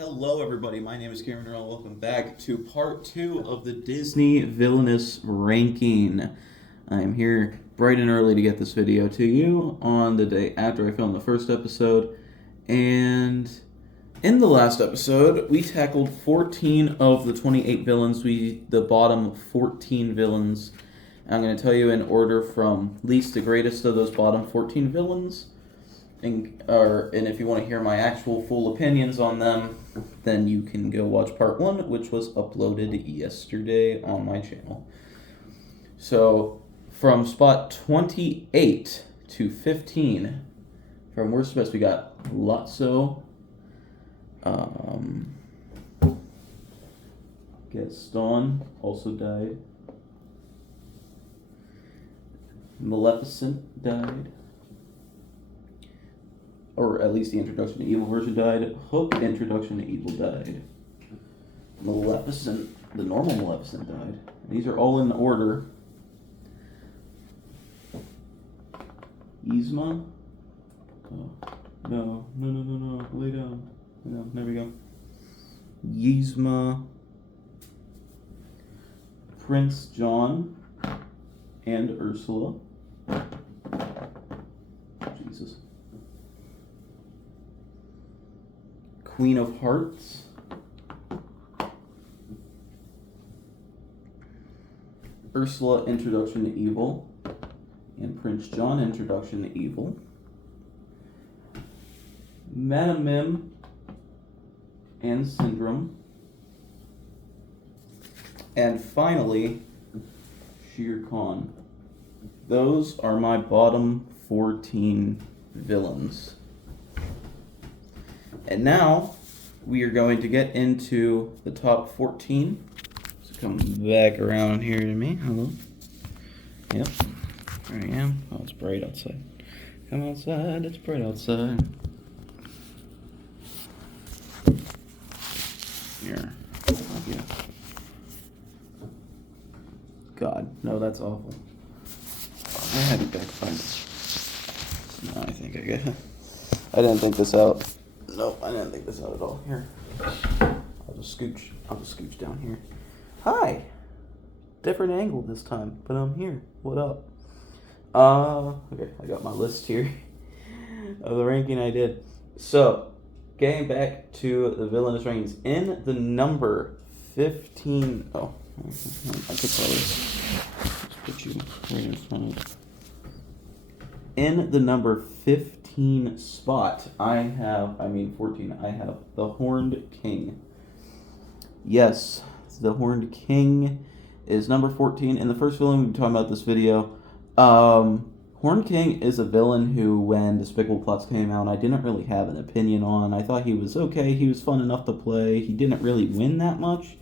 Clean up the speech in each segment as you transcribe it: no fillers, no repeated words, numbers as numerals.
Hello, everybody. My name is Cameron Durrell. Welcome back to part 2 of the Disney Villainous ranking. I am here bright and early to get this video to you on the day after I filmed the first episode. And in the last episode, we tackled 14 of the 28 villains. The bottom 14 villains. I'm going to tell you in order from least to greatest of those bottom 14 villains. And if you want to hear my actual full opinions on them, then you can go watch part 1, which was uploaded yesterday on my channel. So, from spot 28 to 15, from worst to best, we got Lotso, Gaston also died, Maleficent died, or at least the Introduction to Evil version died. Hook, Introduction to Evil died. Maleficent, the normal Maleficent died. These are all in order. Yzma? Oh, no. Lay down. There we go. Yzma. Prince John. And Ursula. Jesus. Queen of Hearts, Ursula, Introduction to Evil, and Prince John, Introduction to Evil, Madame Mim and Syndrome, and finally, Shere Khan. Those are my bottom 14 villains. And now, we are going to get into the top 14. So come back around here to me. Hello. Yep. There I am. Oh, it's bright outside. Come outside. It's bright outside. Here. Yeah. God. No, that's awful. I had it backfired. No, I think I get it. I didn't think this out. Nope, I didn't think this out at all. Here. I'll just scooch down here. Hi! Different angle this time, but I'm here. What up? Okay, I got my list here of the ranking I did. So, getting back to the Villainous rankings. In the number 15... Oh, I could probably just put you right in front of... In the number 15 spot, 14, I have the Horned King. Yes, the Horned King is number 14. In the first villain we've been talking about this video, Horned King is a villain who, when Despicable Plots came out, I didn't really have an opinion on. I thought he was okay, he was fun enough to play, he didn't really win that much.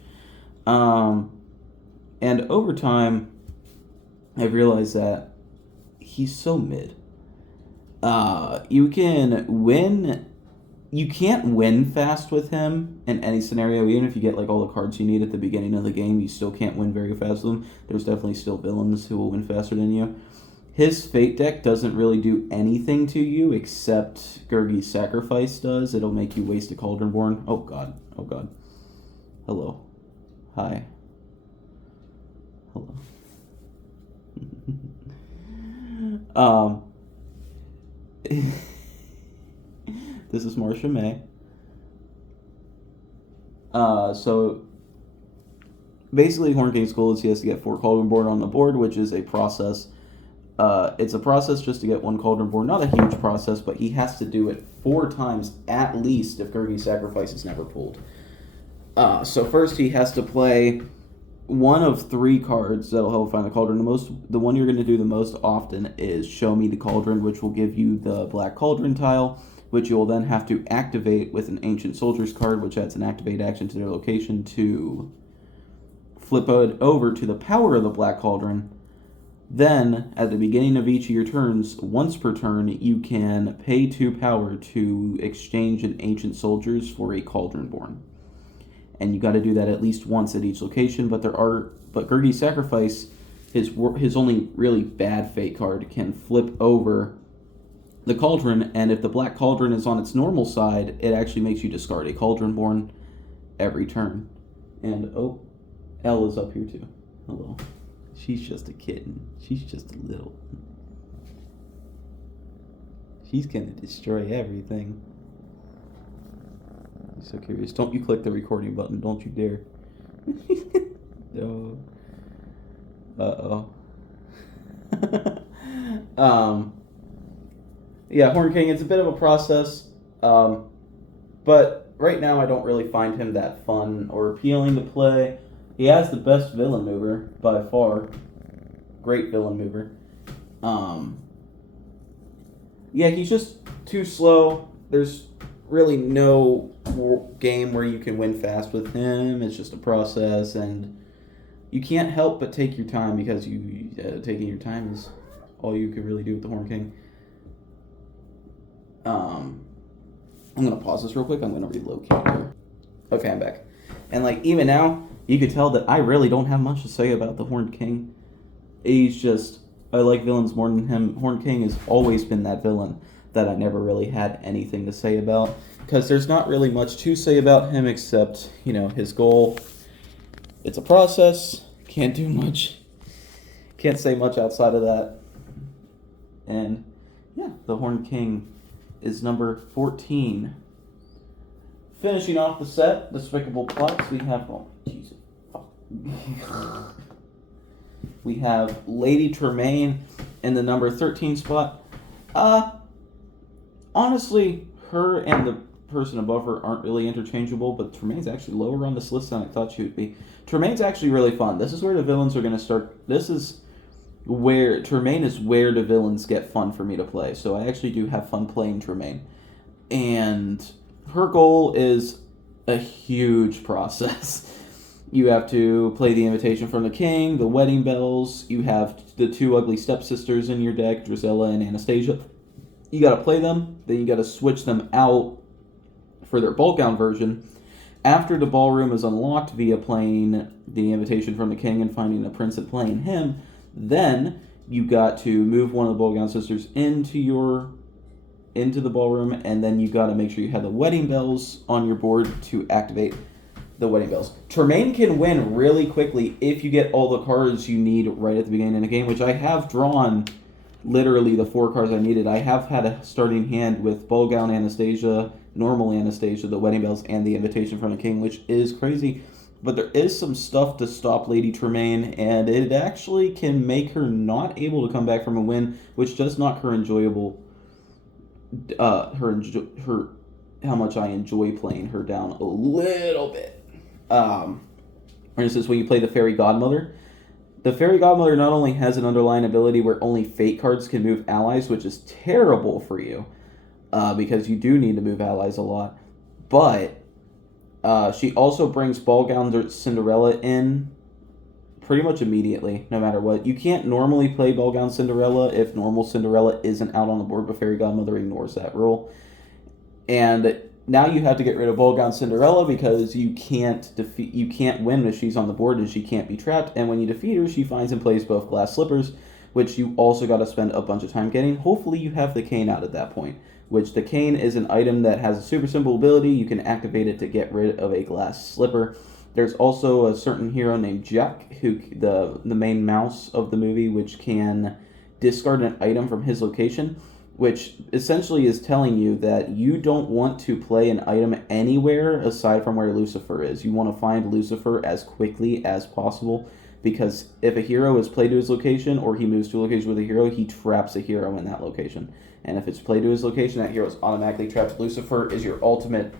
And over time, I've realized that he's so mid. You can't win fast with him in any scenario. Even if you get like all the cards you need at the beginning of the game, you still can't win very fast with him. There's definitely still villains who will win faster than you. His Fate deck doesn't really do anything to you except Gurgi's Sacrifice does. It'll make you waste a Cauldronborn. Oh god. Hello. Hi. Hello. This is Marcia May. So basically, Horned King's goal is he has to get 4 Cauldronborn on the board, which is a process. It's a process just to get 1 Cauldronborn. Not a huge process, but he has to do it 4 times at least if Gurgi's Sacrifice is never pulled. So first he has to play one of 3 cards that'll help find the cauldron. The one you're going to do the most often is Show Me the Cauldron, which will give you the Black Cauldron tile, which you'll then have to activate with an Ancient Soldiers card, which adds an activate action to their location to flip it over to the power of the Black Cauldron. Then, at the beginning of each of your turns, once per turn, you can pay 2 power to exchange an Ancient Soldiers for a Cauldronborn. And you got to do that at least once at each location. But Gurgi's Sacrifice, his only really bad fate card, can flip over the cauldron, and if the black cauldron is on its normal side, it actually makes you discard a cauldron born every turn. And oh, Elle is up here too. Hello. She's just a kitten. She's just a little. She's gonna destroy everything. I'm so curious. Don't you click the recording button. Don't you dare. No. Uh-oh. Yeah, Horn King, it's a bit of a process. But right now I don't really find him that fun or appealing to play. He has the best villain mover by far. Great villain mover. Yeah, he's just too slow. There's really no game where you can win fast with him. It's just a process, and you can't help but take your time because taking your time is all you can really do with the Horn King. I'm gonna pause this real quick. I'm gonna relocate here. Okay, I'm back. And like even now, you could tell that I really don't have much to say about the Horn King. He's just, I like villains more than him. Horn King has always been that villain that I never really had anything to say about, because there's not really much to say about him except, his goal. It's a process. Can't do much. Can't say much outside of that. And yeah, the Horn King is number 14. Finishing off the set, Despicable Plots, we have, we have Lady Tremaine in the number 13 spot. Honestly, her and the person above her aren't really interchangeable, but Tremaine's actually lower on this list than I thought she would be. Tremaine's actually really fun. This is where the villains are going to start. Tremaine is where the villains get fun for me to play. So I actually do have fun playing Tremaine. And her goal is a huge process. You have to play the Invitation from the King, the Wedding Bells. You have the two ugly stepsisters in your deck, Drizella and Anastasia. You got to play them. Then you got to switch them out for their ball gown version. After the ballroom is unlocked via playing the Invitation from the King and finding a prince and playing him, then you got to move one of the ball gown sisters into the ballroom, and then you got to make sure you have the Wedding Bells on your board to activate the Wedding Bells. Tremaine can win really quickly if you get all the cards you need right at the beginning of the game, which I have drawn literally the 4 cards I needed. I have had a starting hand with Ball Gown Anastasia, Normal Anastasia, the Wedding Bells, and the Invitation from the King, which is crazy. But there is some stuff to stop Lady Tremaine, and it actually can make her not able to come back from a win, which does knock her enjoyable, how much I enjoy playing her down a little bit. For instance, when you play the Fairy Godmother not only has an underlying ability where only fate cards can move allies, which is terrible for you, because you do need to move allies a lot, but she also brings Ball Gown Cinderella in pretty much immediately, no matter what. You can't normally play Ball Gown Cinderella if normal Cinderella isn't out on the board, but Fairy Godmother ignores that rule. And now you have to get rid of Ball Gown Cinderella because you can't win if she's on the board and she can't be trapped. And when you defeat her, she finds and plays both glass slippers, which you also got to spend a bunch of time getting. Hopefully you have the cane out at that point, which the cane is an item that has a super simple ability. You can activate it to get rid of a glass slipper. There's also a certain hero named Jack, who the main mouse of the movie, which can discard an item from his location, which essentially is telling you that you don't want to play an item anywhere aside from where Lucifer is. You want to find Lucifer as quickly as possible, because if a hero is played to his location or he moves to a location with a hero, he traps a hero in that location. And if it's played to his location, that hero is automatically trapped. Lucifer is your ultimate.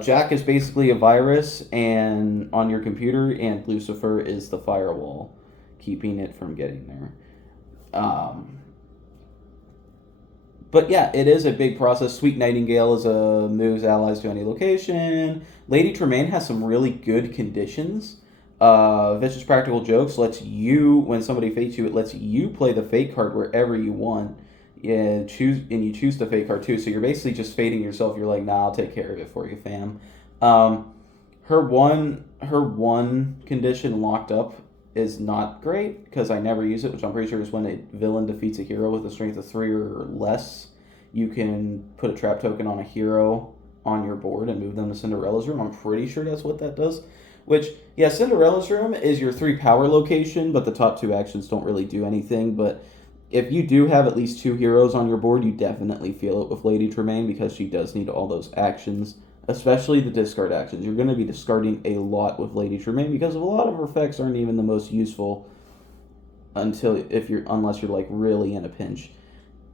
Jack is basically a virus and on your computer, and Lucifer is the firewall, keeping it from getting there. But yeah, it is a big process. Sweet Nightingale moves allies to any location. Lady Tremaine has some really good conditions. Vicious Practical Jokes lets you, when somebody fates you, it lets you play the fate card wherever you want. And you choose the fate card too. So you're basically just fating yourself. You're like, nah, I'll take care of it for you, fam. Her one condition, Locked Up, is not great because I never use it, which I'm pretty sure is when a villain defeats a hero with a strength of 3 or less. you can put a trap token on a hero on your board and move them to Cinderella's room. I'm pretty sure that's what that does. Which, yeah, Cinderella's room is your 3 power location, but the top 2 actions don't really do anything. But if you do have at least 2 heroes on your board, you definitely feel it with Lady Tremaine because she does need all those actions, especially the discard actions. You're going to be discarding a lot with Lady Tremaine because a lot of her effects aren't even the most useful unless you're like really in a pinch.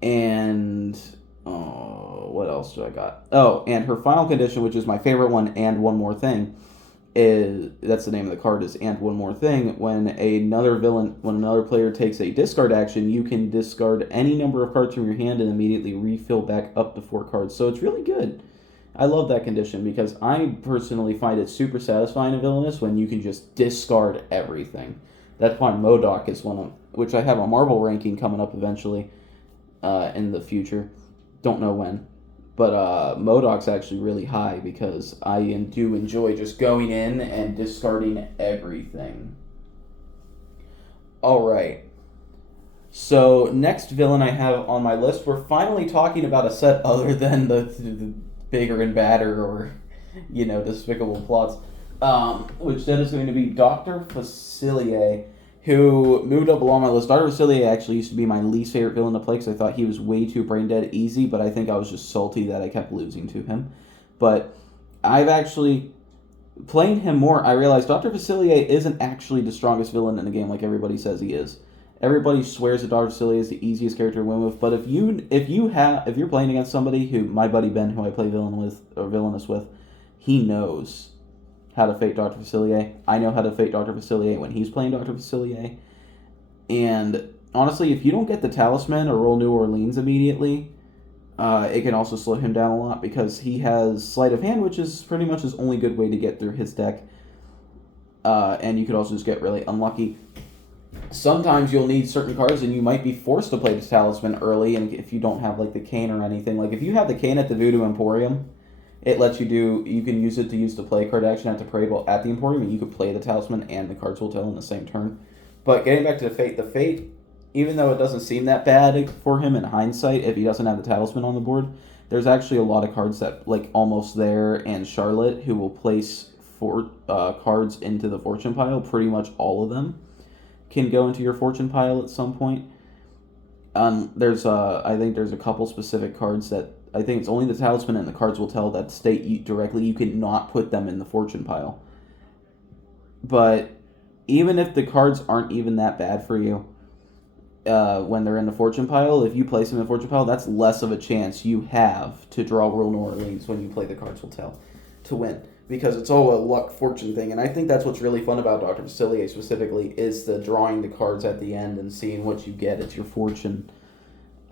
And what else do I got? Oh, and her final condition, which is my favorite one, and one more thing, is that's the name of the card is and one more thing. When another player takes a discard action, you can discard any number of cards from your hand and immediately refill back up to 4 cards. So it's really good. I love that condition because I personally find it super satisfying in Villainous when you can just discard everything. That's why MODOK is one of which I have a Marvel ranking coming up eventually in the future. Don't know when. But MODOK's actually really high because I do enjoy just going in and discarding everything. Alright. So, next villain I have on my list, we're finally talking about a set other than the bigger and badder or, despicable plots. Which then is going to be Dr. Facilier, who moved up along my list. Dr. Facilier actually used to be my least favorite villain to play because I thought he was way too brain dead easy, but I think I was just salty that I kept losing to him. But I've actually, playing him more, I realized Dr. Facilier isn't actually the strongest villain in the game like everybody says he is. Everybody swears that Dr. Facilier is the easiest character to win with, but if you're playing against somebody who, my buddy Ben, who I play Villainous with, he knows how to fake Dr. Facilier. I know how to fake Dr. Facilier when he's playing Dr. Facilier. And honestly, if you don't get the Talisman or roll New Orleans immediately, it can also slow him down a lot because he has Sleight of Hand, which is pretty much his only good way to get through his deck. And you could also just get really unlucky. Sometimes you'll need certain cards and you might be forced to play the Talisman early, and if you don't have like the cane or anything. Like if you have the cane at the Voodoo Emporium, it lets you can use it to use the play card action at the parade while at the Emporium, and you could play the Talisman and the Cards Will Tell in the same turn. But getting back to the Fate, even though it doesn't seem that bad for him in hindsight, if he doesn't have the Talisman on the board, there's actually a lot of cards that, like Almost There and Charlotte, who will place cards into the Fortune pile. Pretty much all of them can go into your Fortune pile at some point. I think there's a couple specific cards that I think it's only the Talisman and the Cards Will Tell that state you directly you cannot put them in the Fortune pile. But even if the cards aren't even that bad for you, when they're in the Fortune pile, if you place them in the Fortune pile, that's less of a chance you have to draw Real New Orleans when you play the Cards Will Tell to win. Because it's all a luck fortune thing, and I think that's what's really fun about Dr. Facilier specifically, is the drawing the cards at the end and seeing what you get. It's your fortune.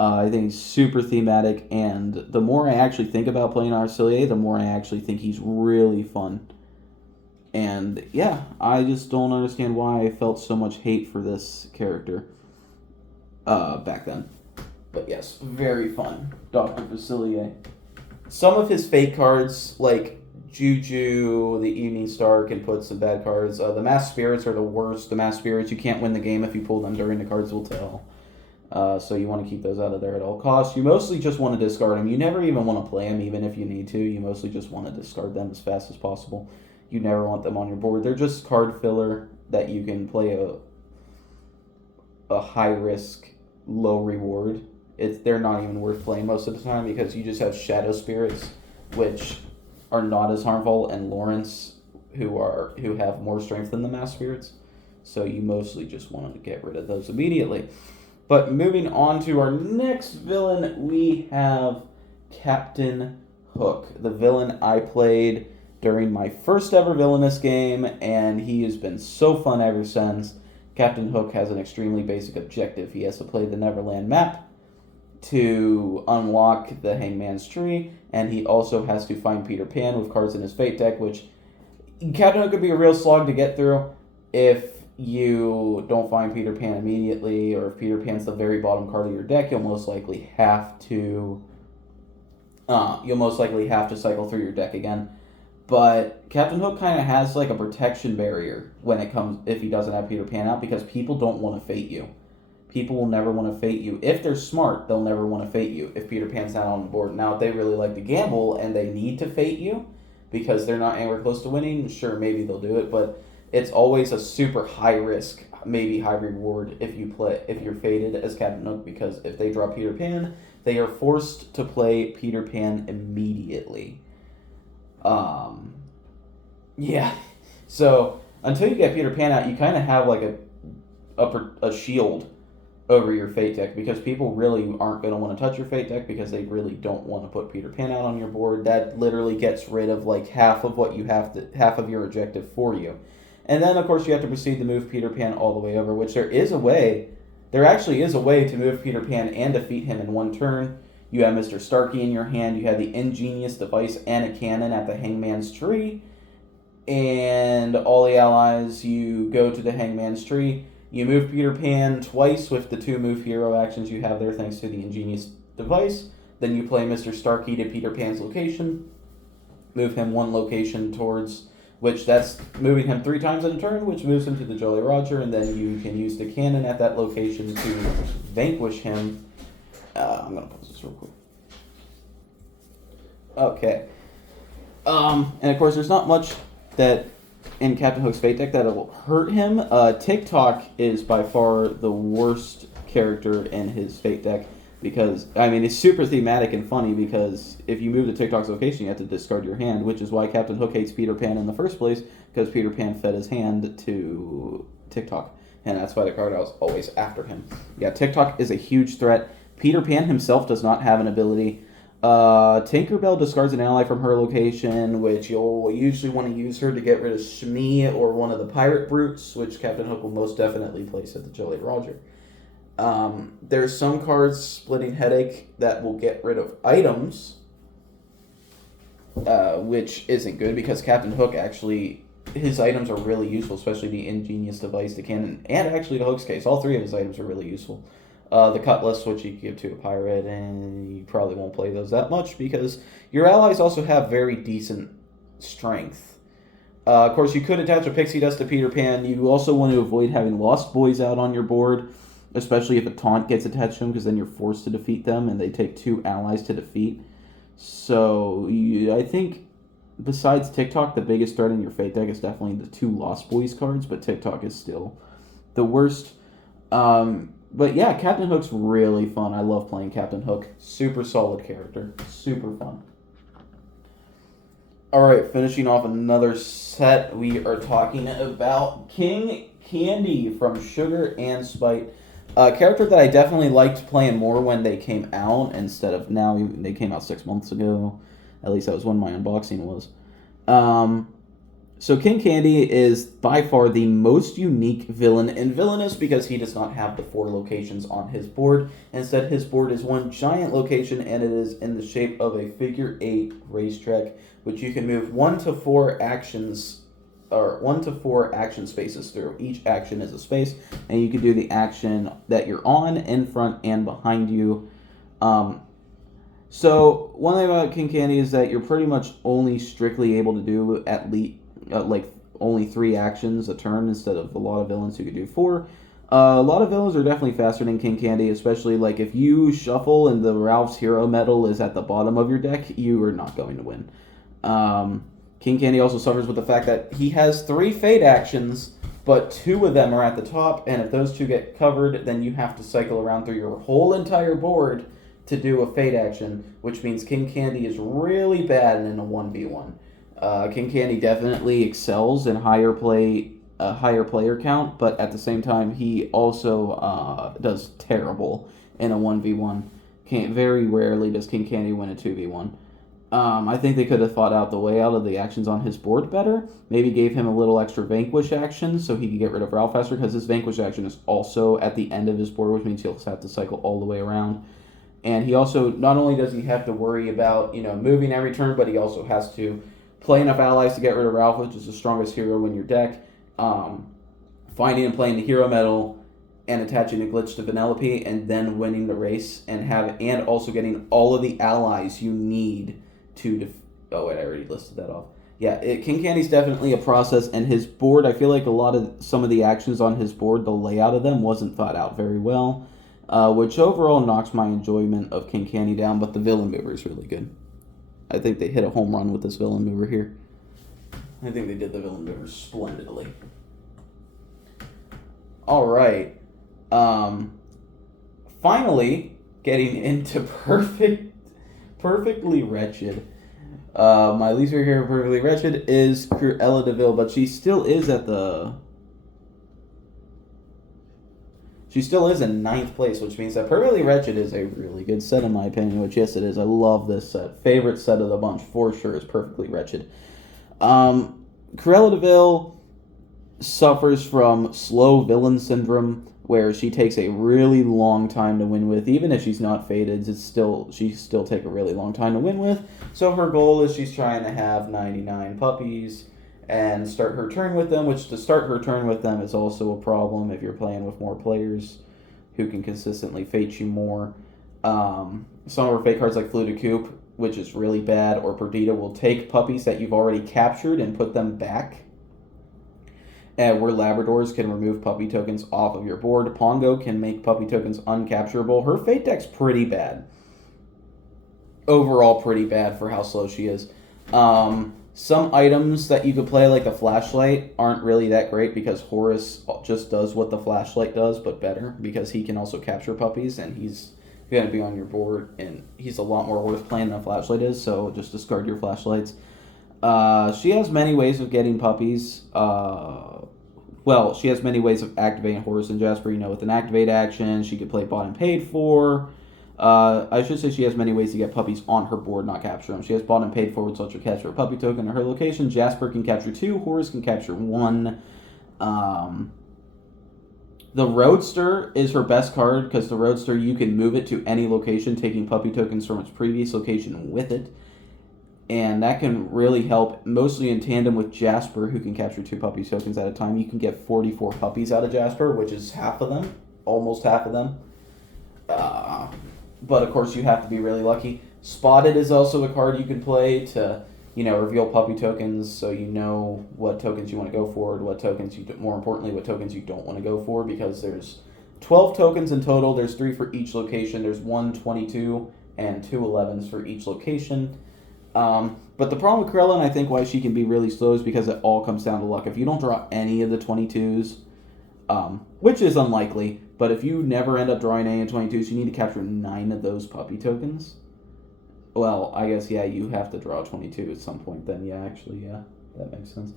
I think he's super thematic, and the more I actually think about playing Facilier, the more I actually think he's really fun. And yeah, I just don't understand why I felt so much hate for this character back then. But yes, very fun, Dr. Facilier. Some of his fake cards, like Juju, the Evening Star, can put some bad cards. The Masked Spirits are the worst. The Masked Spirits, you can't win the game if you pull them during the Cards Will Tell. So you want to keep those out of there at all costs. You mostly just want to discard them. You never even want to play them, even if you need to. You mostly just want to discard them as fast as possible. You never want them on your board. They're just card filler that you can play a high risk, low reward. They're not even worth playing most of the time because you just have Shadow Spirits, which are not as harmful, and Lawrence, who have more strength than the Masked Spirits. So you mostly just want to get rid of those immediately. But moving on to our next villain, we have Captain Hook, the villain I played during my first ever Villainous game, and he has been so fun ever since. Captain Hook has an extremely basic objective. He has to play the Neverland map to unlock the Hangman's Tree, and he also has to find Peter Pan with cards in his Fate deck, which Captain Hook could be a real slog to get through if you don't find Peter Pan immediately, or if Peter Pan's the very bottom card of your deck, you'll most likely have to cycle through your deck again. But Captain Hook kind of has like a protection barrier if he doesn't have Peter Pan out, because people don't want to Fate you. People will never want to fate you. If they're smart, they'll never want to fate you if Peter Pan's not on the board. Now, if they really like to gamble and they need to fate you because they're not anywhere close to winning, sure, maybe they'll do it, but it's always a super high risk, maybe high reward if you're fated as Captain Hook, because if they draw Peter Pan, they are forced to play Peter Pan immediately. Yeah. So until you get Peter Pan out, you kind of have like a shield over your Fate deck, because people really aren't going to want to touch your Fate deck because they really don't want to put Peter Pan out on your board. That literally gets rid of like half of your objective for you. And then, of course, you have to proceed to move Peter Pan all the way over, which there actually is a way to move Peter Pan and defeat him in one turn. You have Mr. Starkey in your hand, you have the Ingenious Device and a cannon at the Hangman's Tree, and all the allies, you go to the Hangman's Tree. You move Peter Pan twice with the 2 move hero actions you have there thanks to the Ingenious Device. Then you play Mr. Starkey to Peter Pan's location. Move him 1 location towards, which that's moving him 3 times in a turn, which moves him to the Jolly Roger. And then you can use the cannon at that location to vanquish him. I'm going to pause this real quick. Okay. And of course, there's not much that in Captain Hook's Fate deck that will hurt him. TikTok is by far the worst character in his Fate deck because, I mean, it's super thematic and funny because if you move to TikTok's location, you have to discard your hand, which is why Captain Hook hates Peter Pan in the first place, because Peter Pan fed his hand to TikTok, and that's why the card was always after him. Yeah, TikTok is a huge threat. Peter Pan himself does not have an ability. Tinkerbell discards an ally from her location, which you'll usually want to use her to get rid of Shmi or one of the pirate brutes, which Captain Hook will most definitely place at the Jolly Roger. There's some cards, Splitting Headache, that will get rid of items, which isn't good because Captain Hook actually, his items are really useful, especially the Ingenious Device, the cannon, and actually the Hook's case. All 3 of his items are really useful. The Cutlass, which you can give to a pirate, and you probably won't play those that much because your allies also have very decent strength. Of course, you could attach a Pixie Dust to Peter Pan. You also want to avoid having Lost Boys out on your board, especially if a taunt gets attached to them, because then you're forced to defeat them, and they take 2 allies to defeat. So I think besides TikTok, the biggest threat in your Fate deck is definitely the 2 Lost Boys cards, but TikTok is still the worst. But yeah, Captain Hook's really fun. I love playing Captain Hook. Super solid character. Super fun. Alright, finishing off another set, we are talking about King Candy from Sugar and Spite. A character that I definitely liked playing more when they came out instead of now. They came out 6 months ago. At least that was when my unboxing was. So King Candy is by far the most unique villain in Villainous because he does not have the 4 locations on his board. Instead, his board is one giant location, and it is in the shape of a figure 8 racetrack, which you can move 1 to 4 actions, or 1 to 4 action spaces through. Each action is a space, and you can do the action that you're on, in front, and behind you. So one thing about King Candy is that you're pretty much only strictly able to do at least only 3 actions a turn instead of a lot of villains who could do 4. A lot of villains are definitely faster than King Candy, especially like if you shuffle and the Ralph's Hero Medal is at the bottom of your deck, you are not going to win. King Candy also suffers with the fact that he has 3 Fate actions, but 2 of them are at the top, and if those 2 get covered, then you have to cycle around through your whole entire board to do a Fate action, which means King Candy is really bad in a 1v1. King Candy definitely excels in higher player count, but at the same time, he also does terrible in a 1v1. Very rarely does King Candy win a 2v1. I think they could have thought out the way out of the actions on his board better. Maybe gave him a little extra Vanquish action so he could get rid of Ralph faster, because his Vanquish action is also at the end of his board, which means he'll have to cycle all the way around. And he also, not only does he have to worry about, moving every turn, but he also has to play enough allies to get rid of Ralph, which is the strongest hero in your deck. Finding and playing the hero medal and attaching a glitch to Vanellope, and then winning the race, and also getting all of the allies you need to I already listed that off. Yeah, King Candy's definitely a process, and his board, I feel like some of the actions on his board, the layout of them wasn't thought out very well, which overall knocks my enjoyment of King Candy down, but the villain mover is really good. I think they hit a home run with this villain mover here. I think they did the villain mover splendidly. All right. Finally, getting into perfectly wretched. My least favorite character, perfectly wretched, is Cruella de Vil, but she still is in ninth place, which means that Perfectly Wretched is a really good set in my opinion, which yes it is. I love this set. Favorite set of the bunch for sure is Perfectly Wretched. Cruella de Vil suffers from slow villain syndrome, where she takes a really long time to win with. Even if she's not faded, she still take a really long time to win with. So her goal is she's trying to have 99 puppies and start her turn with them, which to start her turn with them is also a problem if you're playing with more players who can consistently fate you more. Some of her fate cards like Fluted Coop, which is really bad, or Perdita will take puppies that you've already captured and put them back. And where Labradors can remove puppy tokens off of your board. Pongo can make puppy tokens uncapturable. Her fate deck's pretty bad. Overall pretty bad for how slow she is. Some items that you could play, like the flashlight, aren't really that great because Horus just does what the flashlight does, but better, because he can also capture puppies, and he's going to be on your board, and he's a lot more worth playing than flashlight is, so just discard your flashlights. She has many ways of getting puppies. She has many ways of activating Horus and Jasper. With an activate action, she could play bought and paid for. I should say she has many ways to get puppies on her board, not capture them. She has bought and paid for, which lets her capture a puppy token in her location. Jasper can capture 2. Horus can capture 1. The Roadster is her best card, because the Roadster, you can move it to any location, taking puppy tokens from its previous location with it. And that can really help, mostly in tandem with Jasper, who can capture 2 puppy tokens at a time. You can get 44 puppies out of Jasper, which is half of them. Almost half of them. But, of course, you have to be really lucky. Spotted is also a card you can play to, reveal puppy tokens, so you know what tokens you want to go for, more importantly, what tokens you don't want to go for, because there's 12 tokens in total. There's 3 for each location. There's 1 22 and 2 11s for each location. But the problem with Cruella, and I think why she can be really slow, is because it all comes down to luck. If you don't draw any of the 22s, which is unlikely, but if you never end up drawing any of the 22s, you need to capture 9 of those puppy tokens. Well, I guess, yeah, you have to draw 22 at some point then. Yeah, actually, yeah, that makes sense.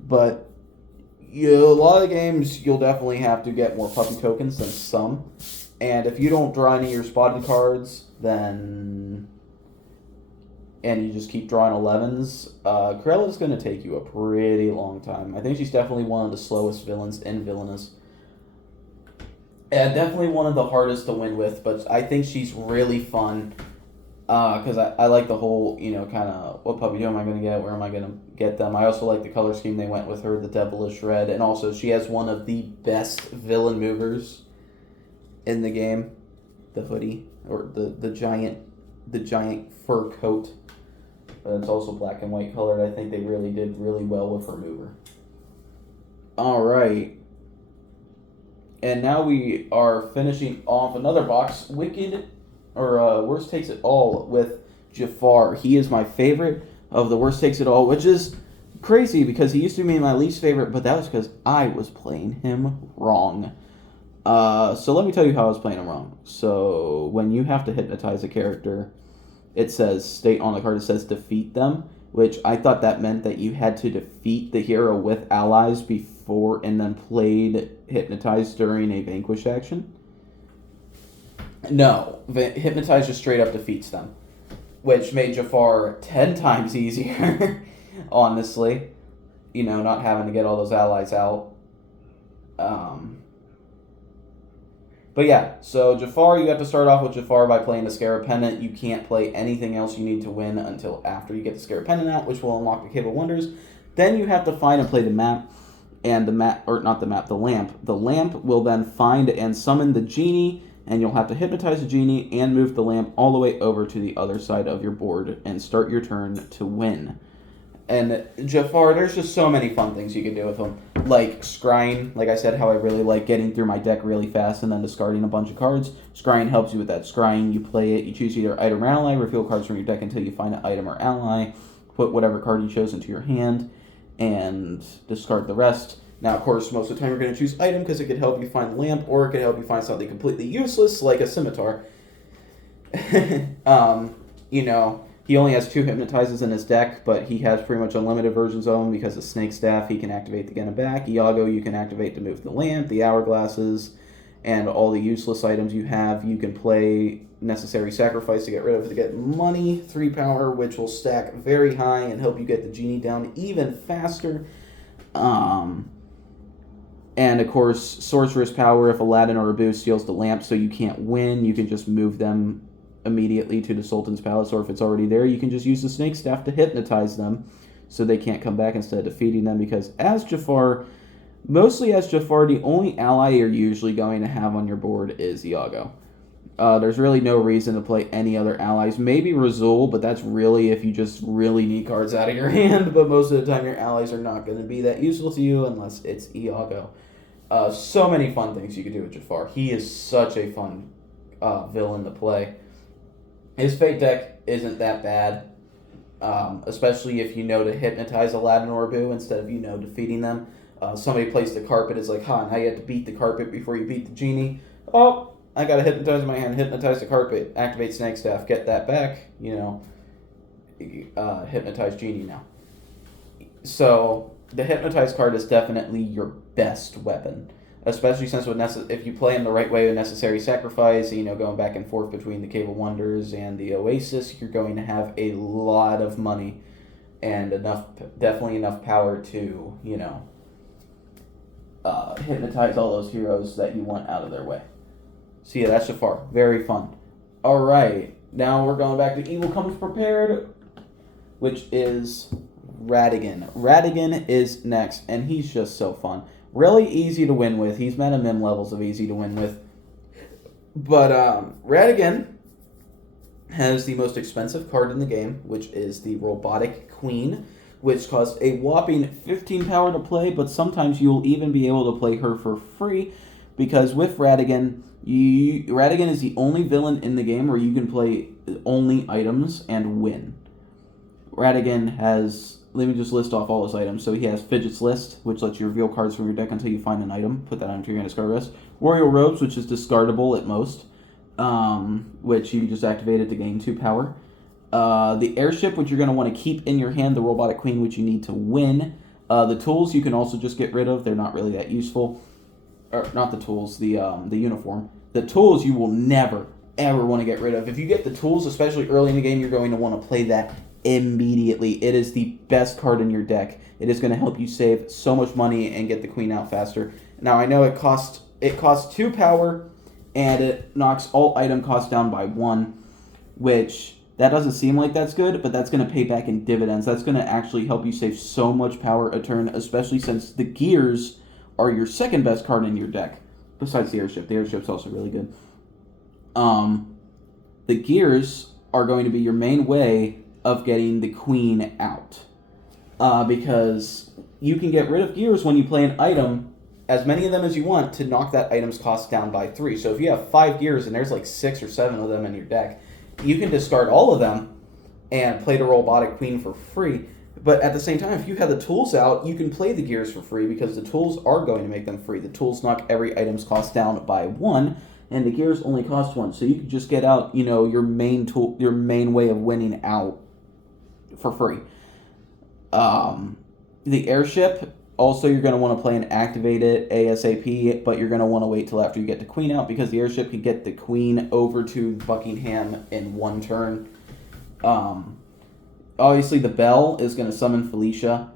But a lot of the games, you'll definitely have to get more puppy tokens than some. And if you don't draw any of your spotted cards, and you just keep drawing 11s, Cruella's going to take you a pretty long time. I think she's definitely one of the slowest villains in Villainous. And definitely one of the hardest to win with, but I think she's really fun. Because I like the whole, kind of, what puppy am I going to get? Where am I going to get them? I also like the color scheme they went with her, the devilish red. And also, she has one of the best villain movers in the game. The hoodie, or the giant fur coat. But it's also black and white colored. I think they really did really well with her mover. Alright. And now we are finishing off another box. Worst Takes It All with Jafar. He is my favorite of the Worst Takes It All, which is crazy because he used to be my least favorite, but that was because I was playing him wrong. So let me tell you how I was playing him wrong. So when you have to hypnotize a character, it says, state on the card, it says defeat them, which I thought that meant that you had to defeat the hero with allies before and then played hypnotize during a vanquish action. No, hypnotize just straight up defeats them, which made Jafar 10 times easier, honestly. Not having to get all those allies out. But yeah, so Jafar, you have to start off with Jafar by playing the Scarab Pendant. You can't play anything else you need to win until after you get the Scarab Pendant out, which will unlock the Cave of Wonders. Then you have to find and play the map, and the lamp. The lamp will then find and summon the genie, and you'll have to hypnotize the genie and move the lamp all the way over to the other side of your board and start your turn to win. And Jafar, there's just so many fun things you can do with him. Like scrying, like I said, how I really like getting through my deck really fast and then discarding a bunch of cards. Scrying helps you with that. Scrying, you play it, you choose either item or ally, reveal cards from your deck until you find an item or ally, put whatever card you chose into your hand, and discard the rest. Now, of course, most of the time you're going to choose item because it could help you find lamp, or it could help you find something completely useless like a scimitar. You know, he only has 2 hypnotizes in his deck, but he has pretty much unlimited versions of them because of Snake Staff. He can activate to get him back. Iago you can activate to move the lamp, the hourglasses, and all the useless items you have. You can play Necessary Sacrifice to get rid of to get money, 3 power, which will stack very high and help you get the genie down even faster. And of course, Sorceress Power, if Aladdin or Abu steals the lamp so you can't win, you can just move them immediately to the Sultan's Palace, or if it's already there, you can just use the Snake Staff to hypnotize them so they can't come back instead of defeating them, because mostly as Jafar, the only ally you're usually going to have on your board is Iago. There's really no reason to play any other allies. Maybe Razul, but that's really if you just really need cards out of your hand, but most of the time your allies are not going to be that useful to you unless it's Iago. So many fun things you can do with Jafar. He is such a fun villain to play. His Fate deck isn't that bad, especially if you know to hypnotize Aladdin or Abu instead of, defeating them. Somebody plays the carpet, it's like, now you have to beat the carpet before you beat the genie. Oh, I got to hypnotize in my hand, hypnotize the carpet, activate Snake Staff, get that back, hypnotize genie now. So, the hypnotize card is definitely your best weapon. Especially since if you play in the right way with Necessary Sacrifice, going back and forth between the Cave of Wonders and the Oasis, you're going to have a lot of money and definitely enough power to, hypnotize all those heroes that you want out of their way. So yeah, that's Jafar. Very fun. Alright, now we're going back to Evil Comes Prepared, which is Ratigan. Ratigan is next, and he's just so fun. Really easy to win with. He's meta mim levels of easy to win with. But Ratigan has the most expensive card in the game, which is the Robotic Queen, which costs a whopping 15 power to play, but sometimes you'll even be able to play her for free, because with Ratigan, Ratigan is the only villain in the game where you can play only items and win. Ratigan has... Let me just list off all his items. So he has Fidget's List, which lets you reveal cards from your deck until you find an item. Put that onto your hand discard list. Royal Robes, which is discardable at most, which you just activated to gain 2 power. The Airship, which you're going to want to keep in your hand. The Robotic Queen, which you need to win. The Tools you can also just get rid of. They're not really that useful. Or not the Tools, the Uniform. The Tools you will never, ever want to get rid of. If you get the Tools, especially early in the game, you're going to want to play that immediately. It is the best card in your deck. It is going to help you save so much money and get the queen out faster. Now I know it costs 2 power and it knocks all item costs down by 1, which that doesn't seem like that's good, but that's going to pay back in dividends. That's going to actually help you save so much power a turn, especially since the gears are your second best card in your deck besides the Airship. The Airship's also really good. The gears are going to be your main way of getting the queen out. Because you can get rid of gears when you play an item, as many of them as you want, to knock that item's cost down by 3. So if you have 5 gears and there's like 6 or 7 of them in your deck, you can discard all of them and play the Robotic Queen for free. But at the same time, if you have the tools out, you can play the gears for free because the tools are going to make them free. The tools knock every item's cost down by 1, and the gears only cost 1. So you can just get out, your main tool, your main way of winning out for free. The Airship, also you're going to want to play and activate it ASAP, but you're going to want to wait till after you get the queen out, because the Airship can get the queen over to Buckingham in 1 turn. Obviously the Bell is going to summon Felicia.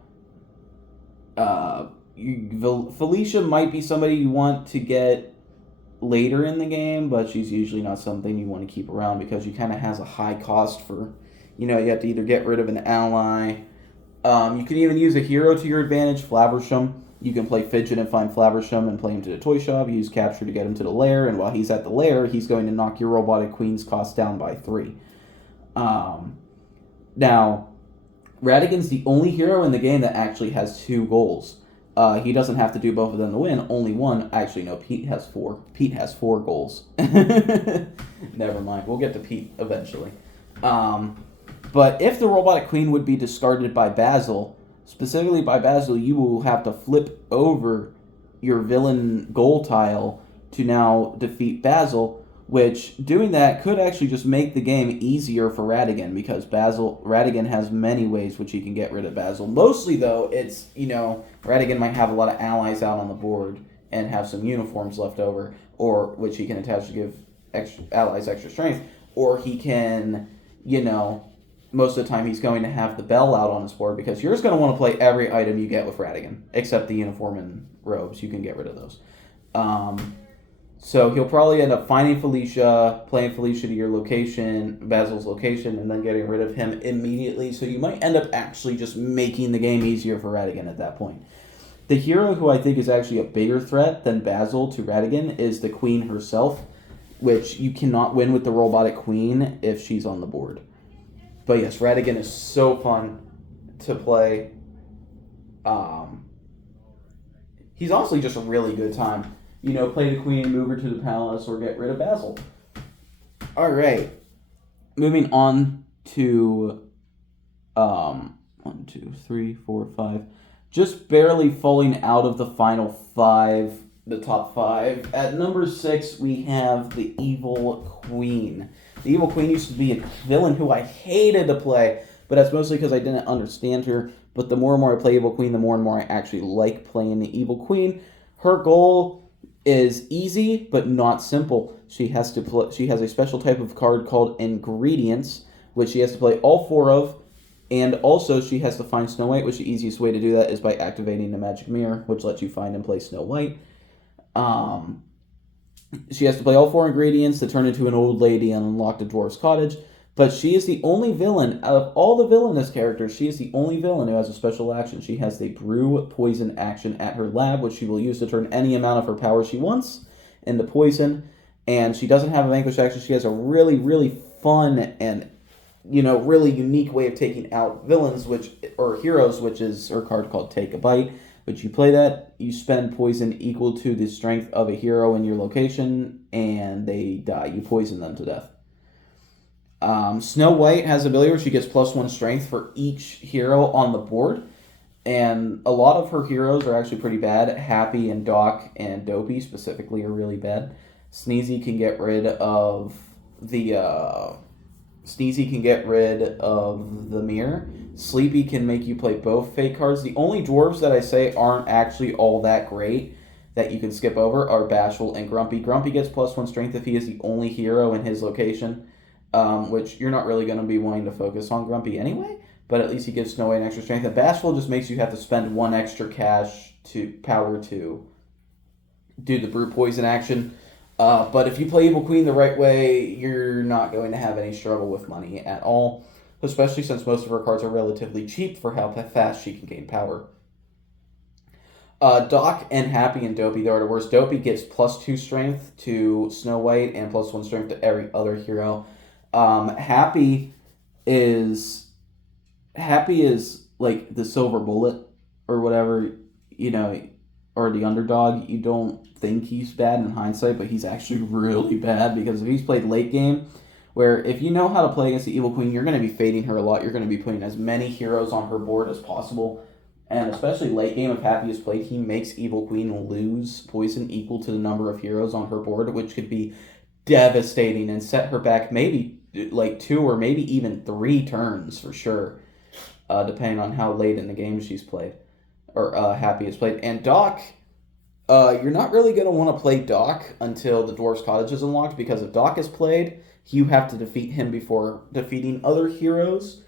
Felicia might be somebody you want to get later in the game, but she's usually not something you want to keep around because she kind of has a high cost for... you have to either get rid of an ally. You can even use a hero to your advantage, Flaversham. You can play Fidget and find Flaversham and play him to the toy shop. Use Capture to get him to the lair, and while he's at the lair, he's going to knock your Robotic Queen's cost down by 3. Now, Radigan's the only hero in the game that actually has 2 goals. He doesn't have to do both of them to win, only one. Actually, no, Pete has 4. Pete has 4 goals. Never mind, we'll get to Pete eventually. But if the Robotic Queen would be discarded by Basil, specifically by Basil, you will have to flip over your villain goal tile to now defeat Basil, which doing that could actually just make the game easier for Radigan, because Radigan has many ways which he can get rid of Basil. Mostly, though, it's, Radigan might have a lot of allies out on the board and have some uniforms left over, or which he can attach to give allies extra strength, or he can, most of the time he's going to have the bell out on his board, because you're just going to want to play every item you get with Radigan, except the uniform and robes. You can get rid of those. So he'll probably end up finding Felicia, playing Felicia to your location, Basil's location, and then getting rid of him immediately. So you might end up actually just making the game easier for Radigan at that point. The hero who I think is actually a bigger threat than Basil to Radigan is the Queen herself, which you cannot win with the Robotic Queen if she's on the board. But yes, Radigan is so fun to play. He's honestly just a really good time. Play the Queen, move her to the palace, or get rid of Basil. Alright. Moving on to 1, 2, 3, 4, 5. Just barely falling out of the final 5, the top 5. At number 6, we have the Evil Queen. The Evil Queen used to be a villain who I hated to play, but that's mostly because I didn't understand her. But the more and more I play Evil Queen, the more and more I actually like playing the Evil Queen. Her goal is easy, but not simple. She has a special type of card called Ingredients, which she has to play all 4 of, and also she has to find Snow White, which the easiest way to do that is by activating the Magic Mirror, which lets you find and play Snow White. She has to play all 4 ingredients to turn into an old lady and unlock the Dwarf's Cottage. But she is the only villain, out of all the villainous characters, she is the only villain who has a special action. She has the Brew Poison action at her lab, which she will use to turn any amount of her power she wants into poison. And she doesn't have a Vanquish action. She has a really, really fun and, really unique way of taking out villains, or heroes, which is her card called Take a Bite. But you play that, you spend poison equal to the strength of a hero in your location, and they die. You poison them to death. Snow White has the ability where she gets +1 strength for each hero on the board, and a lot of her heroes are actually pretty bad. Happy and Doc and Dopey specifically are really bad. Sneezy can get rid of the mirror. Sleepy can make you play both fake cards. The only dwarves that I say aren't actually all that great that you can skip over are Bashful and Grumpy. Grumpy gets +1 strength if he is the only hero in his location. Which you're not really going to be wanting to focus on Grumpy anyway, but at least he gives Snow White an extra strength. And Bashful just makes you have to spend 1 extra cash to power to do the Brew Poison action. But if you play Evil Queen the right way, you're not going to have any struggle with money at all, especially since most of her cards are relatively cheap for how fast she can gain power. Doc and Happy and Dopey, they're the worst. Dopey gets +2 strength to Snow White and +1 strength to every other hero. Happy is like the silver bullet or whatever, or the underdog. You don't think he's bad in hindsight, but he's actually really bad, because if he's played late game, where if you know how to play against the Evil Queen, you're going to be fading her a lot. You're going to be putting as many heroes on her board as possible. And especially late game, if Happy is played, he makes Evil Queen lose poison equal to the number of heroes on her board, which could be devastating and set her back maybe like 2 or maybe even 3 turns for sure, depending on how late in the game she's played, or Happy is played. And Doc, you're not really going to want to play Doc until the Dwarf's Cottage is unlocked, because if Doc is played, you have to defeat him before defeating other heroes.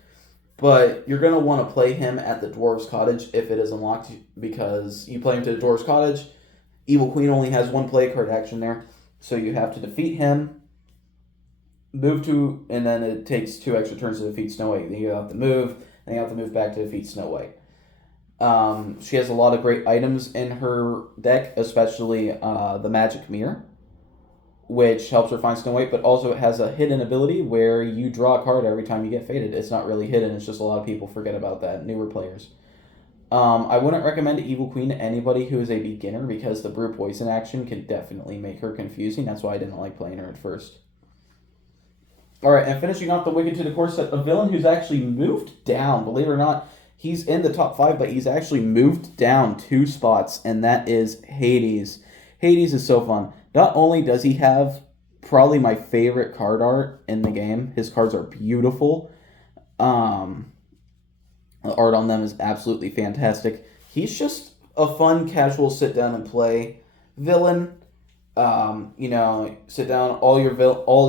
But you're going to want to play him at the Dwarf's Cottage if it is unlocked, because you play him to the Dwarf's Cottage, Evil Queen only has 1 play card action there, so you have to defeat him, and then it takes 2 extra turns to defeat Snow White. Then you have to move, and you have to move back to defeat Snow White. She has a lot of great items in her deck, especially the Magic Mirror. which helps refine Snow White, but also it has a hidden ability where you draw a card every time you get faded. It's not really hidden, it's just a lot of people forget about that, newer players. I wouldn't recommend Evil Queen to anybody who is a beginner because the Brew Poison action can definitely make her confusing. That's why I didn't like playing her at first. Alright, and finishing off the Wicked to the Core set, a villain who's actually moved down, believe it or not. He's in the top 5, but he's actually moved down 2 spots, and that is Hades. Hades is so fun. Not only does he have probably my favorite card art in the game, his cards are beautiful. The art on them is absolutely fantastic. He's just a fun, casual sit down and play villain. Sit down. All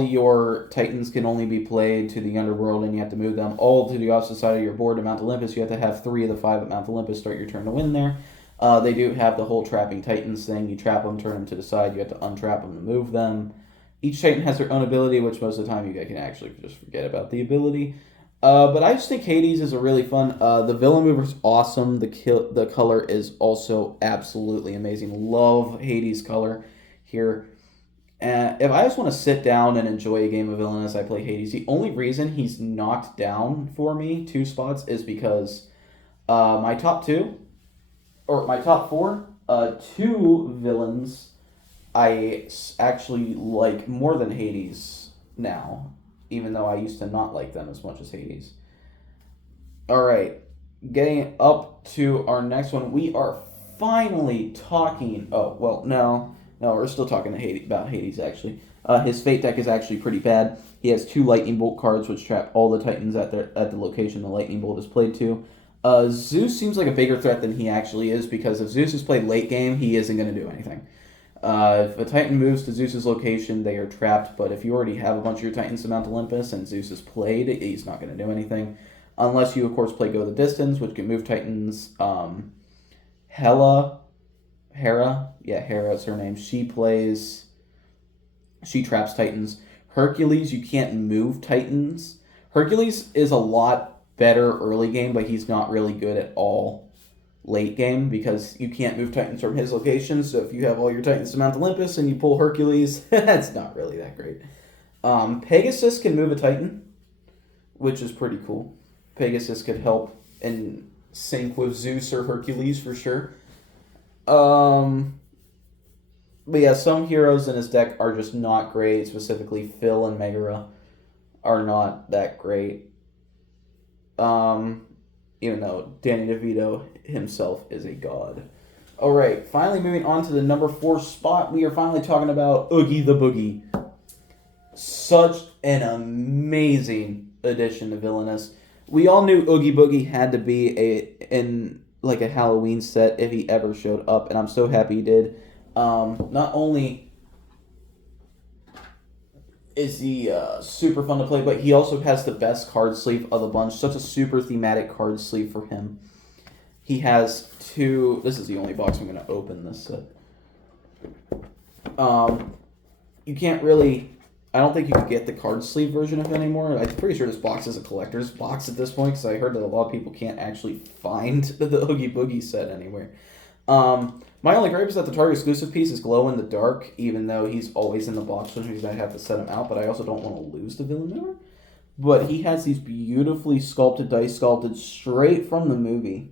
your Titans can only be played to the underworld, and you have to move them all to the opposite side of your board to Mount Olympus. You have to have 3 of the 5 at Mount Olympus start your turn to win there. They do have the whole trapping Titans thing. You trap them, turn them to the side. You have to untrap them to move them. Each Titan has their own ability, which most of the time you guys can actually just forget about the ability. But I just think Hades is a really fun. The villain mover is awesome. The color is also absolutely amazing. Love Hades' color here. If I just want to sit down and enjoy a game of Villainous, I play Hades. The only reason he's knocked down for me 2 spots is because my top 4, 2 villains I actually like more than Hades now, even though I used to not like them as much as Hades. Alright, getting up to our next one, we are finally talking... No, we're still talking about Hades, actually. His Fate deck is actually pretty bad. He has 2 Lightning Bolt cards, which trap all the Titans at the location the Lightning Bolt is played to. Zeus seems like a bigger threat than he actually is, because if Zeus is played late game, he isn't going to do anything. If a Titan moves to Zeus's location, they are trapped, but if you already have a bunch of your Titans to Mount Olympus and Zeus is played, he's not going to do anything. Unless you, of course, play Go the Distance, which can move Titans. Hera is her name. She traps Titans. Hercules, you can't move Titans. Hercules is a lot better early game, but he's not really good at all late game because you can't move Titans from his location. So if you have all your Titans to Mount Olympus and you pull Hercules, that's not really that great. Pegasus can move a Titan, which is pretty cool. Pegasus could help in sync with Zeus or Hercules for sure. But yeah, some heroes in his deck are just not great. Specifically, Phil and Megara are not that great. Even though Danny DeVito himself is a god. Alright, finally moving on to the number 4 spot, we are finally talking about Oogie the Boogie. Such an amazing addition to Villainous. We all knew Oogie Boogie had to be in a Halloween set if he ever showed up, and I'm so happy he did. Not only is he super fun to play, but he also has the best card sleeve of the bunch. Such a super thematic card sleeve for him. He has 2... This is the only box I'm going to open this set. You can't really... I don't think you can get the card sleeve version of it anymore. I'm pretty sure this box is a collector's box at this point, because I heard that a lot of people can't actually find the Oogie Boogie set anywhere. My only gripe is that the Target exclusive piece is glow in the dark, even though he's always in the box, which means I have to set him out, but I also don't want to lose the villain mover. But he has these beautifully sculpted dice, sculpted straight from the movie,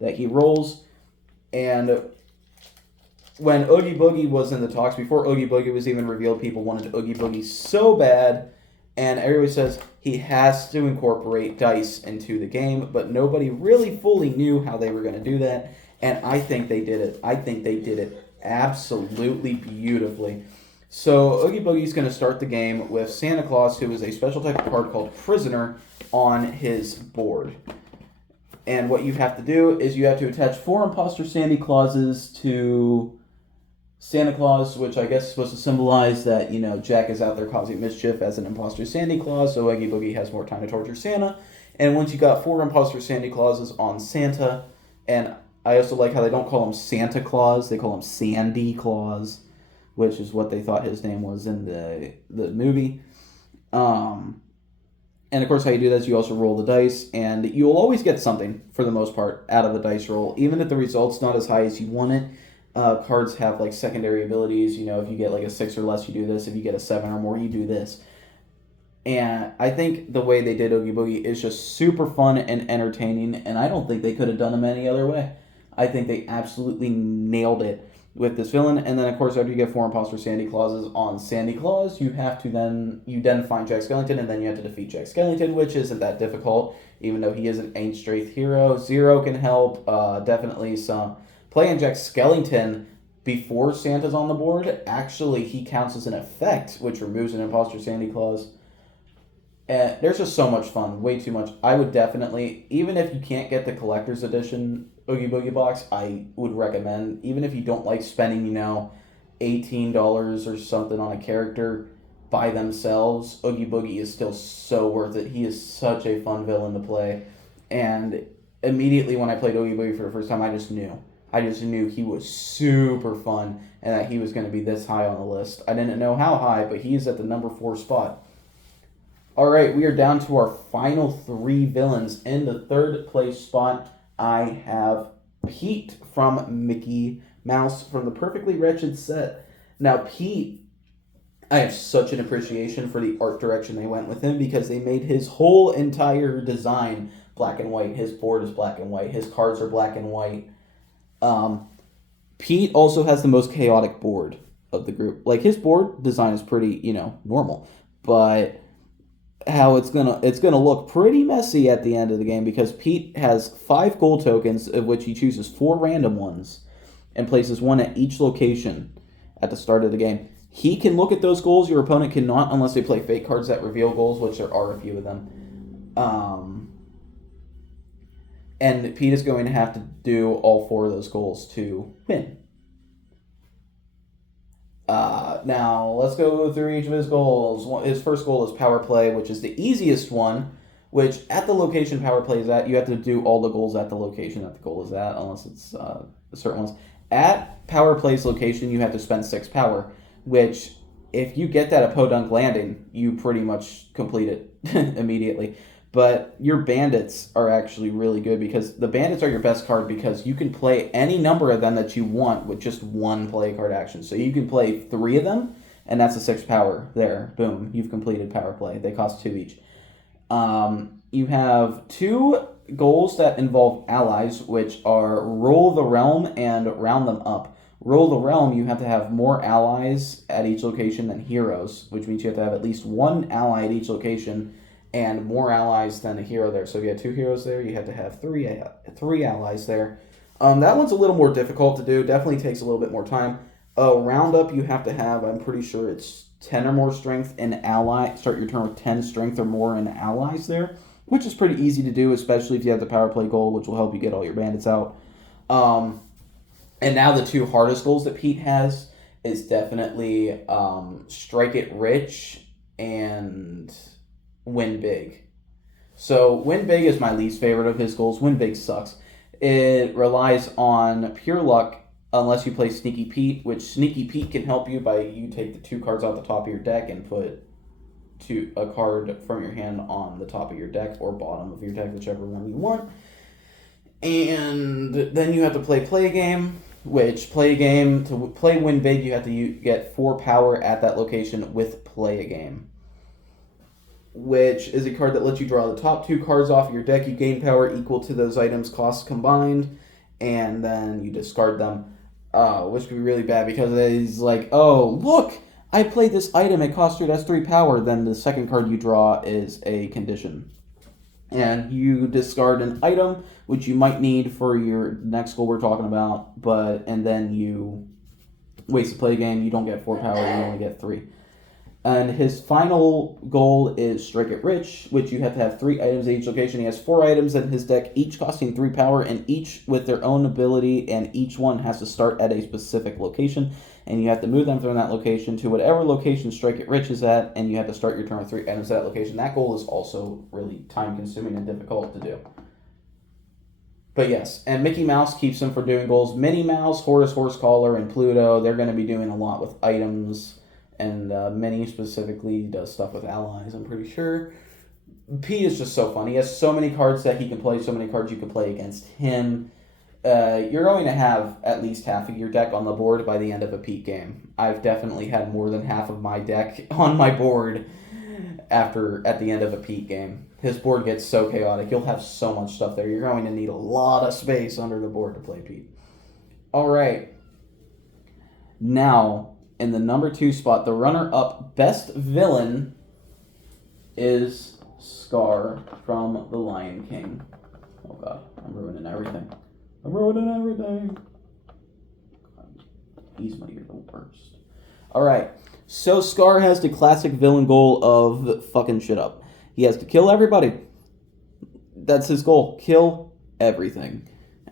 that he rolls. And when Oogie Boogie was in the talks, before Oogie Boogie was even revealed, people wanted Oogie Boogie so bad, and everybody says he has to incorporate dice into the game, but nobody really fully knew how they were going to do that. And I think they did it. I think they did it absolutely beautifully. So Oogie Boogie's going to start the game with Santa Claus, who is a special type of card called Prisoner, on his board. And what you have to do is you have to attach 4 Imposter Sandy Clauses to Santa Claus, which I guess is supposed to symbolize that, Jack is out there causing mischief as an Imposter Sandy Claus, so Oogie Boogie has more time to torture Santa. And once you got 4 Imposter Sandy Clauses on Santa, and I also like how they don't call him Santa Claus, they call him Sandy Claus, which is what they thought his name was in the movie. And of course how you do that is you also roll the dice, and you'll always get something, for the most part, out of the dice roll. Even if the result's not as high as you want it, Cards have like secondary abilities. You know, if you get like a 6 or less, you do this. If you get a 7 or more, you do this. And I think the way they did Oogie Boogie is just super fun and entertaining, and I don't think they could have done them any other way. I think they absolutely nailed it with this villain. And then, of course, after you get 4 Imposter Sandy Clauses on Sandy Claus, you have to then find Jack Skellington, and then you have to defeat Jack Skellington, which isn't that difficult, even though he is an Ain't Straith hero. Zero can help. Definitely some playing Jack Skellington before Santa's on the board. Actually, he counts as an effect, which removes an Imposter Sandy Claus. There's just so much fun, way too much. I would definitely, even if you can't get the collector's edition Oogie Boogie box, I would recommend, even if you don't like spending, $18 or something on a character by themselves, Oogie Boogie is still so worth it. He is such a fun villain to play. And immediately when I played Oogie Boogie for the first time, I just knew. I just knew he was super fun and that he was going to be this high on the list. I didn't know how high, but he's at the number 4 spot. All right, we are down to our final 3 villains. In the 3rd place spot, I have Pete from Mickey Mouse from the Perfectly Wretched set. Now, Pete, I have such an appreciation for the art direction they went with him because they made his whole entire design black and white. His board is black and white. His cards are black and white. Pete also has the most chaotic board of the group. Like, his board design is pretty, normal, but how it's gonna look pretty messy at the end of the game because Pete has 5 gold tokens, of which he chooses 4 random ones and places 1 at each location at the start of the game. He can look at those goals. Your opponent cannot unless they play fake cards that reveal goals, which there are a few of them. And Pete is going to have to do all 4 of those goals to win. Now, let's go through each of his goals. His first goal is power play, which is the easiest one, which at the location power play is at, you have to do all the goals at the location that the goal is at, unless it's certain ones. At power play's location, you have to spend 6 power, which if you get that at Podunk Landing, you pretty much complete it immediately. But your bandits are actually really good because the bandits are your best card because you can play any number of them that you want with just 1 play card action. So you can play 3 of them, and that's a 6 power. There, boom, you've completed power play. They cost 2 each. You have 2 goals that involve allies, which are Roll the Realm and Round Them Up. Roll the Realm, you have to have more allies at each location than heroes, which means you have to have at least 1 ally at each location and more allies than a hero there. So if you had 2 heroes there, you had to have 3 allies there. That one's a little more difficult to do. Definitely takes a little bit more time. Roundup, you have to have, I'm pretty sure it's 10 or more strength in ally. Start your turn with 10 strength or more in allies there, which is pretty easy to do, especially if you have the power play goal, which will help you get all your bandits out. And now the 2 hardest goals that Pete has is definitely Strike It Rich and Win Big. So Win Big is my least favorite of his goals. Win Big sucks. It relies on pure luck unless you play Sneaky Pete, which Sneaky Pete can help you by you take the 2 cards off the top of your deck and put a card from your hand on the top of your deck or bottom of your deck, whichever one you want. And then you have to play a game, which to play Win Big, you have to get 4 power at that location with Play a Game, which is a card that lets you draw the top 2 cards off your deck. You gain power equal to those items' costs combined, and then you discard them, which could be really bad because it's like, oh, look, I played this item, it cost you that's 3 power, then the second card you draw is a condition. And you discard an item, which you might need for your next goal we're talking about, and then you waste to play a game, you don't get 4 power, you only get 3. And his final goal is Strike It Rich, which you have to have 3 items at each location. He has 4 items in his deck, each costing 3 power, and each with their own ability, and each one has to start at a specific location. And you have to move them from that location to whatever location Strike It Rich is at, and you have to start your turn with 3 items at that location. That goal is also really time-consuming and difficult to do. But yes, and Mickey Mouse keeps him for doing goals. Minnie Mouse, Horace Horsecaller, and Pluto, they're going to be doing a lot with items. And Minnie specifically does stuff with allies, I'm pretty sure. Pete is just so fun. He has so many cards that he can play, so many cards you can play against him. you're going to have at least half of your deck on the board by the end of a peak game. I've definitely had more than half of my deck on my board at the end of a peak game. His board gets so chaotic. You'll have so much stuff there. You're going to need a lot of space under the board to play Pete. All right. Now, in the number 2 spot, the runner-up best villain is Scar from The Lion King. Oh god, I'm ruining everything. He's you're the worst. Alright, so Scar has the classic villain goal of fucking shit up. He has to kill everybody. That's his goal. Kill everything.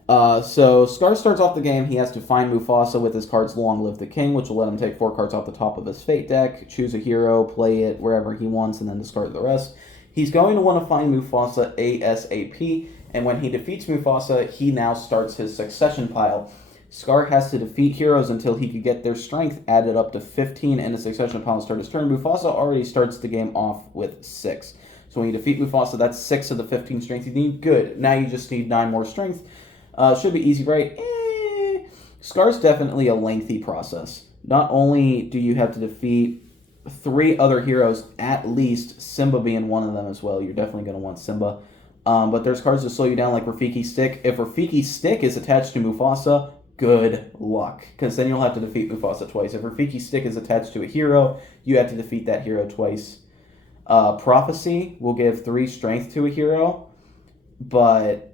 So Scar starts off the game. He has to find Mufasa with his cards Long Live the King, which will let him take 4 cards off the top of his Fate deck, choose a hero, play it wherever he wants, and then discard the rest. He's going to want to find Mufasa ASAP, and when he defeats Mufasa, he now starts his succession pile. Scar has to defeat heroes until he could get their strength added up to 15 in the succession pile and start his turn. Mufasa already starts the game off with 6. So when you defeat Mufasa, that's 6 of the 15 strength you need. Good. Now you just need 9 more strength. Should be easy, right? Scar's definitely a lengthy process. Not only do you have to defeat 3 other heroes, at least, Simba being one of them as well. You're definitely going to want Simba. But there's cards to slow you down like Rafiki's Stick. If Rafiki's Stick is attached to Mufasa, good luck. Because then you'll have to defeat Mufasa twice. If Rafiki's Stick is attached to a hero, you have to defeat that hero twice. Prophecy will give 3 strength to a hero. But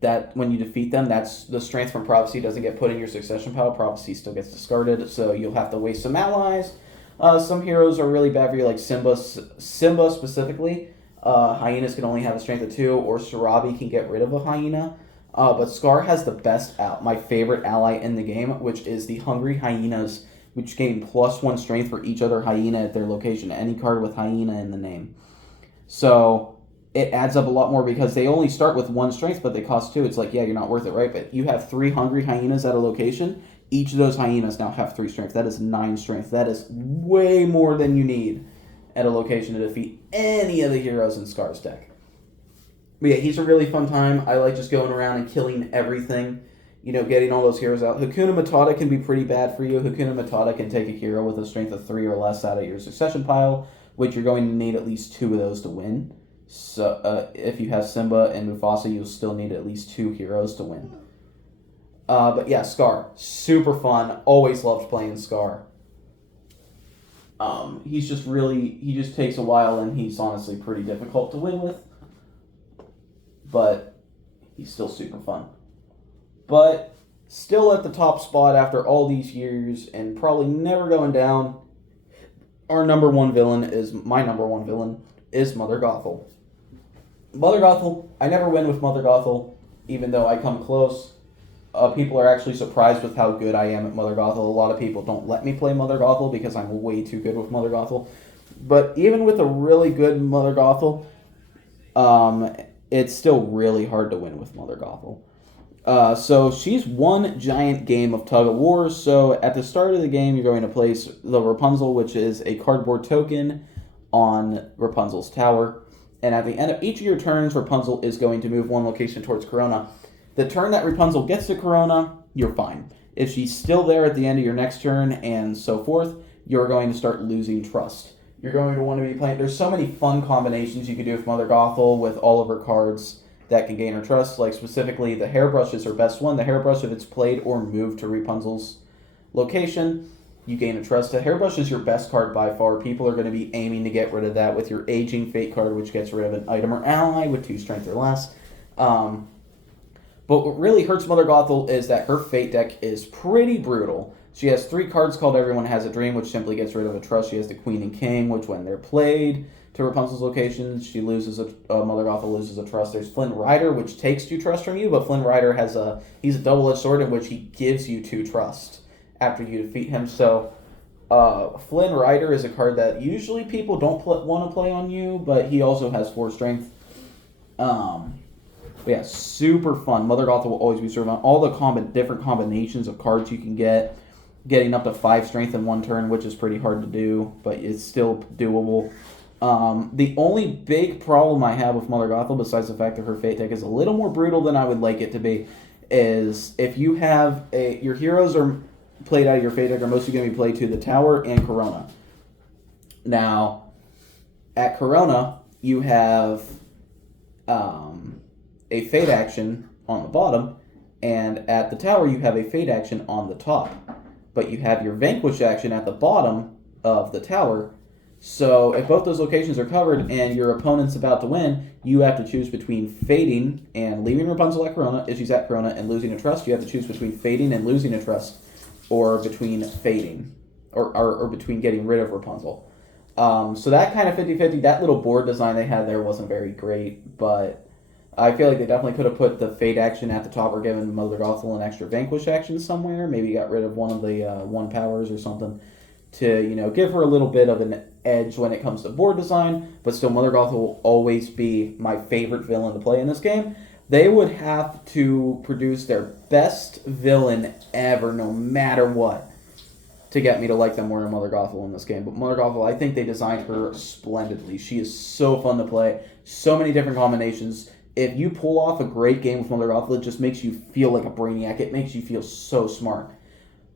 that when you defeat them, that's the strength from Prophecy doesn't get put in your succession pile. Prophecy still gets discarded, so you'll have to waste some allies. Some heroes are really bad for you, like Simba specifically. Hyenas can only have a strength of 2, or Sarabi can get rid of a hyena. But Scar has the best, my favorite ally in the game, which is the Hungry Hyenas, which gain +1 strength for each other hyena at their location. Any card with hyena in the name. So it adds up a lot more because they only start with 1 strength, but they cost 2. It's like, yeah, you're not worth it, right? But you have 3 Hungry Hyenas at a location. Each of those hyenas now have 3 strength. That is 9 strength. That is way more than you need at a location to defeat any of the heroes in Scar's deck. But yeah, he's a really fun time. I like just going around and killing everything. You know, getting all those heroes out. Hakuna Matata can be pretty bad for you. Hakuna Matata can take a hero with a strength of 3 or less out of your succession pile, which you're going to need at least 2 of those to win. So if you have Simba and Mufasa, you'll still need at least 2 heroes to win. But yeah, Scar. Super fun. Always loved playing Scar. He just takes a while, and he's honestly pretty difficult to win with. But he's still super fun. But still at the top spot after all these years, and probably never going down, my number one villain is Mother Gothel. Mother Gothel, I never win with Mother Gothel, even though I come close. People are actually surprised with how good I am at Mother Gothel. A lot of people don't let me play Mother Gothel because I'm way too good with Mother Gothel. But even with a really good Mother Gothel, it's still really hard to win with Mother Gothel. So she's one giant game of tug of war. So at the start of the game, you're going to place the Rapunzel, which is a cardboard token, on Rapunzel's tower. And at the end of each of your turns, Rapunzel is going to move 1 location towards Corona. The turn that Rapunzel gets to Corona, you're fine. If she's still there at the end of your next turn and so forth, you're going to start losing trust. You're going to want to be playing... There's so many fun combinations you can do with Mother Gothel with all of her cards that can gain her trust. Like specifically, the Hairbrush is her best one. The Hairbrush, if it's played or moved to Rapunzel's location, you gain a trust. The Hairbrush is your best card by far. People are going to be aiming to get rid of that with your Aging Fate card, which gets rid of an item or ally with 2 strength or less. But what really hurts Mother Gothel is that her Fate deck is pretty brutal. She has 3 cards called Everyone Has a Dream, which simply gets rid of a trust. She has the Queen and King, which when they're played to Rapunzel's location, she loses Mother Gothel loses a trust. There's Flynn Rider, which takes 2 trust from you, but Flynn Rider he's a double-edged sword in which he gives you 2 trust after you defeat him. So Flynn Rider is a card that usually people don't want to play on you, but he also has 4 strength. But yeah, super fun. Mother Gothel will always be served on. All the different combinations of cards you can get. Getting up to 5 strength in 1 turn, which is pretty hard to do, but it's still doable. The only big problem I have with Mother Gothel, besides the fact that her fate deck is a little more brutal than I would like it to be, is if you have your heroes are played out of your fate deck are mostly going to be played to the tower and Corona. Now, at Corona, you have a fate action on the bottom, and at the tower, you have a fate action on the top. But you have your Vanquish action at the bottom of the tower. So if both those locations are covered and your opponent's about to win, you have to choose between fading and leaving Rapunzel at Corona, if she's at Corona, and losing a trust. You have to choose between fading and losing a trust, or between fading, or between getting rid of Rapunzel. So that kind of 50-50, that little board design they had there wasn't very great, but I feel like they definitely could have put the fade action at the top or given Mother Gothel an extra Vanquish action somewhere. Maybe got rid of one of the one powers or something to, give her a little bit of an edge when it comes to board design, but still Mother Gothel will always be my favorite villain to play in this game. They would have to produce their best villain ever, no matter what, to get me to like them more than Mother Gothel in this game. But Mother Gothel, I think they designed her splendidly. She is so fun to play. So many different combinations. If you pull off a great game with Mother Gothel, it just makes you feel like a brainiac. It makes you feel so smart.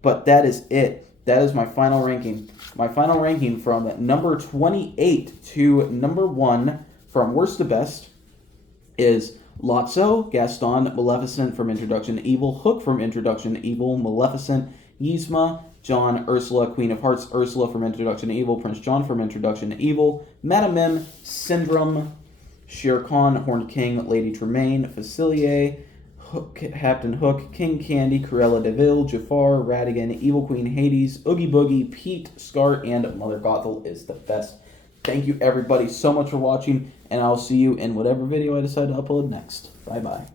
But that is it. That is my final ranking. My final ranking from number 28 to number 1, from worst to best, is Lotso, Gaston, Maleficent from Introduction to Evil, Hook from Introduction to Evil, Maleficent, Yzma, John, Ursula, Queen of Hearts, Ursula from Introduction to Evil, Prince John from Introduction to Evil, Madame Mim, Syndrome, Shere Khan, Horned King, Lady Tremaine, Facilier, Hook, Captain Hook, King Candy, Cruella de Vil, Jafar, Radigan, Evil Queen Hades, Oogie Boogie, Pete, Scar, and Mother Gothel is the best. Thank you everybody so much for watching, and I'll see you in whatever video I decide to upload next. Bye-bye.